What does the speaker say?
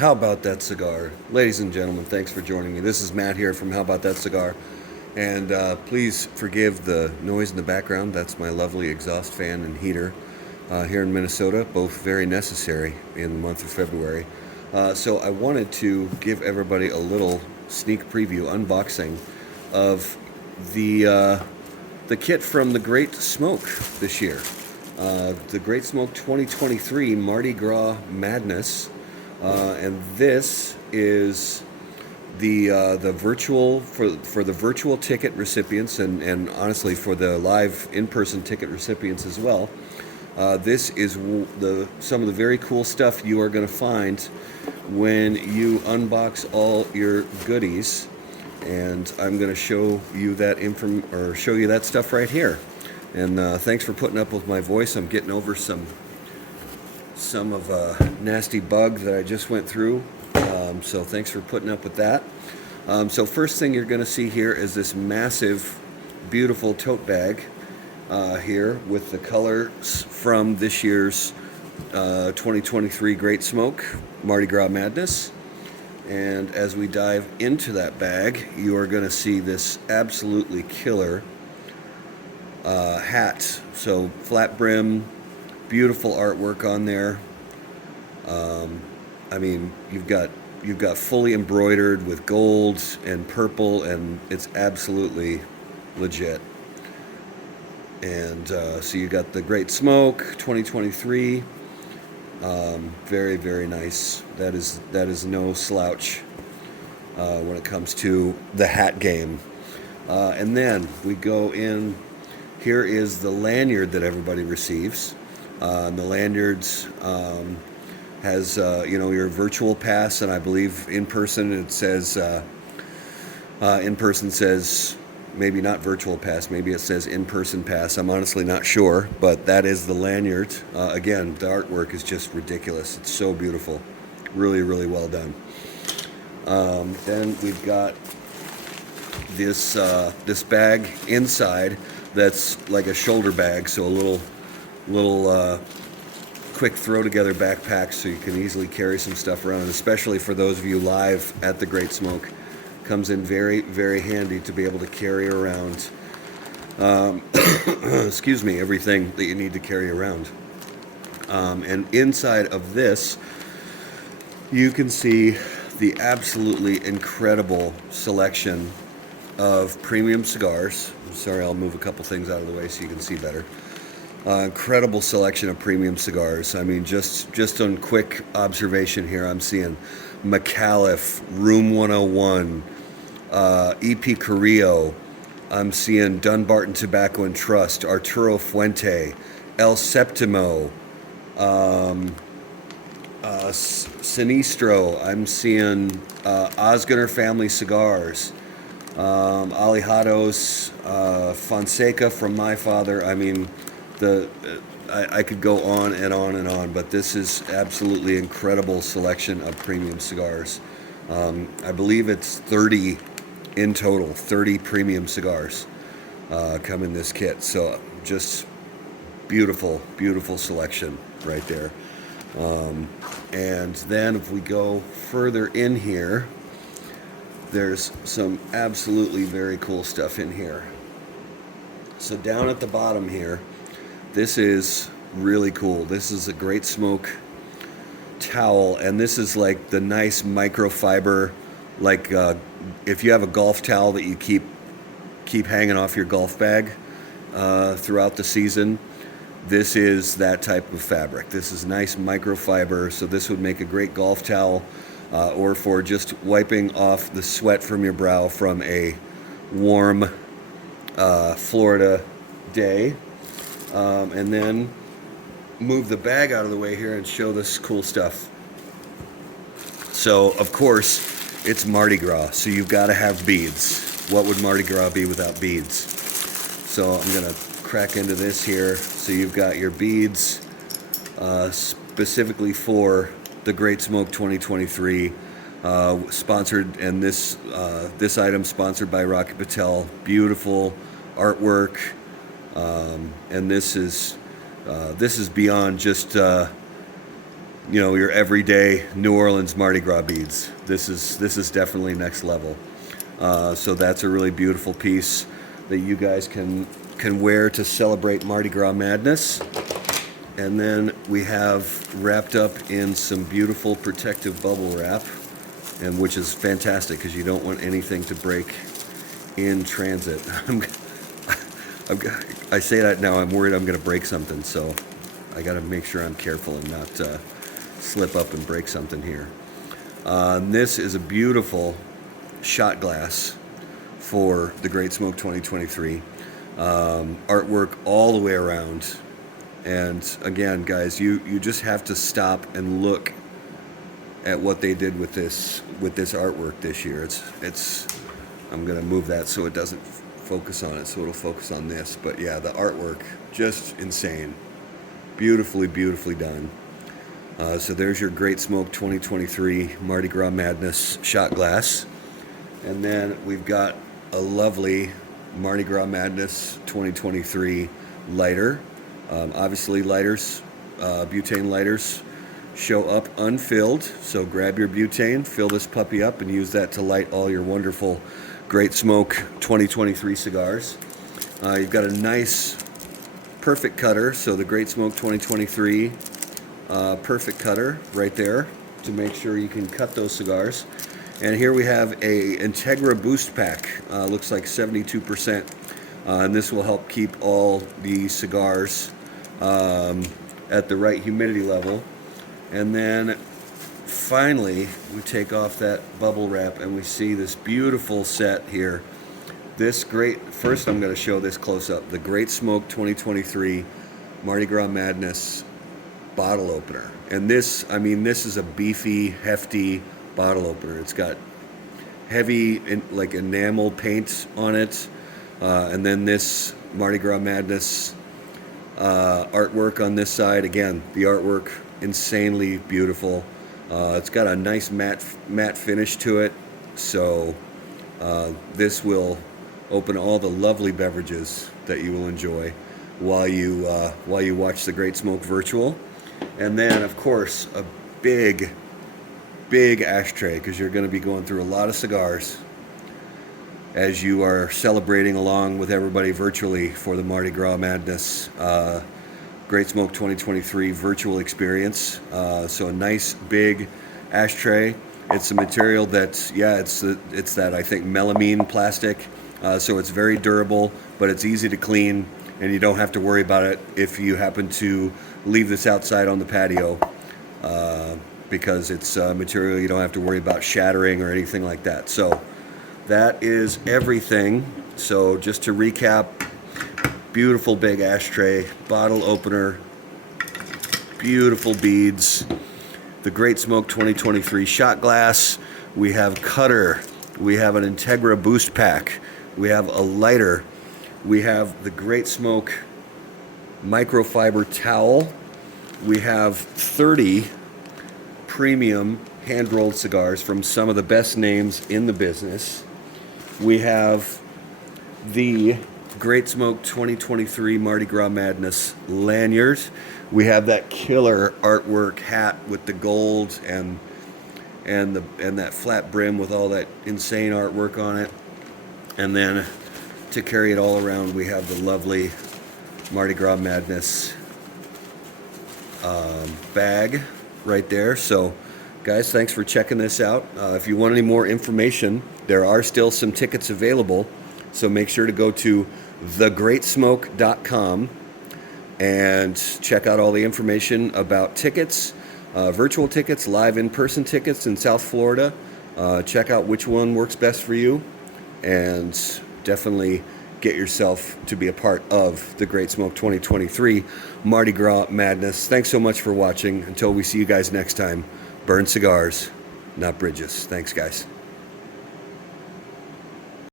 How About That Cigar? Ladies and gentlemen, thanks for joining me. This is Matt here from How About That Cigar. And please forgive the noise in the background. That's my lovely exhaust fan and heater here in Minnesota, both very necessary in the month of February. So I wanted to give everybody a little sneak preview, unboxing of the kit from the Great Smoke this year. The Great Smoke 2023 Mardi Gras Madness. And this is the virtual for the virtual ticket recipients and honestly for the live in-person ticket recipients as well. This is some of the very cool stuff you are going to find when you unbox all your goodies, and I'm going to show you that stuff right here. And thanks for putting up with my voice. I'm getting over some of a nasty bug that I just went through. So thanks for putting up with that. So first thing you're going to see here is this massive, beautiful tote bag here with the colors from this year's 2023 Great Smoke Mardi Gras Madness. And as we dive into that bag, you are going to see this absolutely killer hat. So flat brim, beautiful artwork on there. I mean, you've got fully embroidered with gold and purple, and it's absolutely legit. And so you got the Great Smoke 2023. Very, very nice. That is no slouch when it comes to the hat game. And then we go in. Here is the lanyard that everybody receives. The lanyards has your virtual pass, and I believe in person it says maybe not virtual pass, maybe it says in-person pass. I'm honestly not sure, but that is the lanyard. Again, the artwork is just ridiculous. It's so beautiful, really, really well done. Then we've got this bag inside that's like a shoulder bag, so a little quick throw together backpack so you can easily carry some stuff around, and especially for those of you live at the Great Smoke, comes in very, very handy to be able to carry around excuse me, everything that you need to carry around. And inside of this you can see the absolutely incredible selection of premium cigars. Sorry, I'll move a couple things out of the way so you can see better. Incredible selection of premium cigars. I mean, just on quick observation here, I'm seeing McAuliffe, Room 101, EP Carrillo. I'm seeing Dunbarton Tobacco and Trust, Arturo Fuente, El Septimo, Sinistro. I'm seeing Osgoner Family Cigars, Alijados, Fonseca from my father. I mean, I could go on and on and on, but this is absolutely incredible selection of premium cigars. I believe it's 30 in total, 30 premium cigars come in this kit. So just beautiful, beautiful selection right there. And then if we go further in here, there's some absolutely very cool stuff in here. So down at the bottom here, this is really cool. This is a Great Smoke towel, and this is like the nice microfiber, like if you have a golf towel that you keep hanging off your golf bag throughout the season, this is that type of fabric. This is nice microfiber, so this would make a great golf towel or for just wiping off the sweat from your brow from a warm Florida day. And then move the bag out of the way here and show this cool stuff. So, of course, it's Mardi Gras, so you've got to have beads. What would Mardi Gras be without beads? So I'm going to crack into this here. So you've got your beads specifically for the Great Smoke 2023, sponsored, and this item sponsored by Rocky Patel. Beautiful artwork. And this is beyond just your everyday New Orleans Mardi Gras beads. This is definitely next level. So that's a really beautiful piece that you guys can wear to celebrate Mardi Gras Madness. And then we have wrapped up in some beautiful protective bubble wrap, and which is fantastic because you don't want anything to break in transit. I say that now, I'm worried I'm going to break something, so I got to make sure I'm careful and not slip up and break something here. This is a beautiful shot glass for the Great Smoke 2023. Artwork all the way around. And again, guys, you just have to stop and look at what they did with this artwork this year. It's I'm gonna move that so it doesn't focus on it, so it'll focus on this. But yeah, the artwork, just insane. Beautifully done. So there's your Great Smoke 2023 Mardi Gras Madness shot glass. And then we've got a lovely Mardi Gras Madness 2023 lighter. Obviously lighters, butane lighters show up unfilled, so grab your butane, fill this puppy up, and use that to light all your wonderful Great Smoke 2023 cigars. You've got a nice perfect cutter, so the Great Smoke 2023 perfect cutter right there to make sure you can cut those cigars. And here we have a Integra Boost Pack, looks like 72%, and this will help keep all the cigars at the right humidity level. And then finally we take off that bubble wrap and we see this beautiful set here. First I'm going to show this close up, the Great Smoke 2023 Mardi Gras Madness bottle opener. And this is a beefy, hefty bottle opener. It's got heavy like enamel paint on it, and then this Mardi Gras Madness artwork on this side. Again, the artwork insanely beautiful. It's got a nice matte finish to it, so this will open all the lovely beverages that you will enjoy while you watch the Great Smoke Virtual. And then of course a big ashtray, because you're going to be going through a lot of cigars as you are celebrating along with everybody virtually for the Mardi Gras Madness Great Smoke 2023 virtual experience. So a nice big ashtray. It's a material that's, it's that, I think, melamine plastic. So it's very durable, but it's easy to clean, and you don't have to worry about it if you happen to leave this outside on the patio, because it's material you don't have to worry about shattering or anything like that. So that is everything. So just to recap, beautiful big ashtray, bottle opener, beautiful beads, the Great Smoke 2023 shot glass, we have cutter, we have an Integra Boost Pack, we have a lighter, we have the Great Smoke microfiber towel, we have 30 premium hand-rolled cigars from some of the best names in the business. We have the Great Smoke 2023 Mardi Gras Madness lanyard. We have that killer artwork hat with the gold and that flat brim with all that insane artwork on it. And then to carry it all around, we have the lovely Mardi Gras Madness bag right there. So guys, thanks for checking this out. If you want any more information, there are still some tickets available, so make sure to go to thegreatsmoke.com and check out all the information about tickets, virtual tickets, live in-person tickets in South Florida. Check out which one works best for you, and definitely get yourself to be a part of the Great Smoke 2023 Mardi Gras Madness. Thanks so much for watching. Until we see you guys next time, burn cigars, not bridges. Thanks, guys.